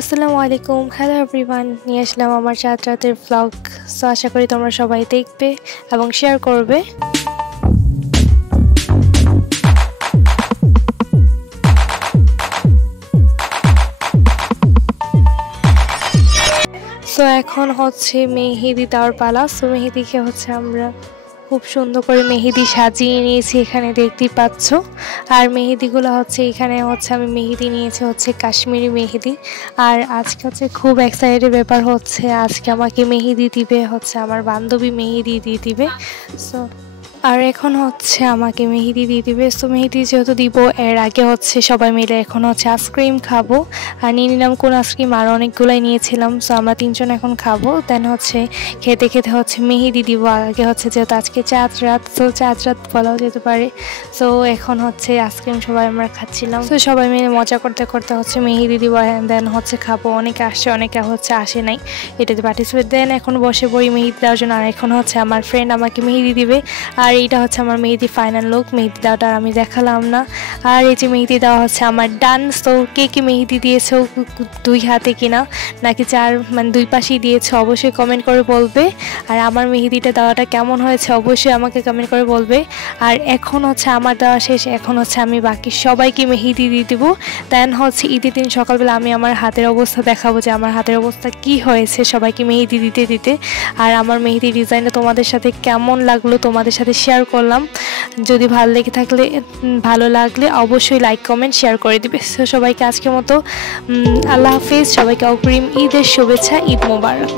আসসালামু আলাইকুম, hello everyone. নিয়ে আসলাম আমার চাঁদ রাতের ব্লগ। সো আশা করি তোমরা সবাই দেখবে এবং শেয়ার করবে। সো এখন হচ্ছে মেহেদি দেওয়ার পালা। সো মেহেদিকে হচ্ছে আমরা খুব সুন্দর করে মেহেদি সাজিয়ে নিয়েছি, এখানে দেখতেই পাচ্ছ। আর মেহেদিগুলো হচ্ছে এখানে হচ্ছে আমি মেহেদি নিয়েছি হচ্ছে কাশ্মীরি মেহেদি। আর আজকে হচ্ছে খুব এক্সাইটেড ব্যাপার হচ্ছে আজকে আমাকে মেহেদি দিবে হচ্ছে আমার বান্ধবী মেহেদি দিয়ে দিবে। সো আর এখন হচ্ছে আমাকে মেহেদি দিয়ে দিবে। সো মেহেদি যেহেতু দিব, এর আগে হচ্ছে সবাই মিলে এখন হচ্ছে আইসক্রিম খাবো। আর নিয়ে নিলাম কোন আইসক্রিম, আরও অনেকগুলাই নিয়েছিলাম। সো আমরা তিনজন এখন খাবো, দেন হচ্ছে খেতে খেতে হচ্ছে মেহেদি দিব। আগে হচ্ছে যেহেতু আজকে চাঁদ রাত, সো চাঁদ রাত বলাও যেতে পারে। সো এখন হচ্ছে আইসক্রিম সবাই আমরা খাচ্ছিলাম। তো সবাই মিলে মজা করতে করতে হচ্ছে মেহেদি দিব, দেন হচ্ছে খাবো। অনেকে আসছে, অনেকে হচ্ছে আসে নাই এটাতে পার্টিসিপেট। দেন এখন বসে পড়ি মেহেদি দেওয়ার জন্য। আর এখন হচ্ছে আমার ফ্রেন্ড আমাকে মেহেদি দিবে। আর এইটা হচ্ছে আমার মেহেদি ফাইনাল লুক। মেহেদি দেওয়াটা আমি দেখালাম না। আর এই যে মেহেদি দেওয়া হচ্ছে আমার ডান। তো কে কে মেহেদি দিয়েছো, দুই হাতে কিনা নাকি চার, মানে দুই পাশেই দিয়েছো, অবশ্যই কমেন্ট করে বলবে। আর আমার মেহেদিটা দেওয়াটা কেমন হয়েছে অবশ্যই আমাকে কমেন্ট করে বলবে। আর এখন হচ্ছে আমার দেওয়া শেষ, এখন হচ্ছে আমি বাকি সবাইকে মেহেদি দিয়ে দেবো। দেন হচ্ছে ঈদের দিন সকালবেলা আমি আমার হাতের অবস্থা দেখাবো যে আমার হাতের অবস্থা কি হয়েছে সবাইকে মেহেদি দিতে দিতে। আর আমার মেহেদি ডিজাইনটা তোমাদের সাথে কেমন লাগলো তোমাদের সাথে শেয়ার করলাম। যদি ভালো লাগলে অবশ্যই লাইক কমেন্ট শেয়ার করে দিবে। সো সবাইকে আজকের মতো আল্লাহ হাফেজ, সবাইকে অগ্রিম ঈদের শুভেচ্ছা, ঈদ মোবারক।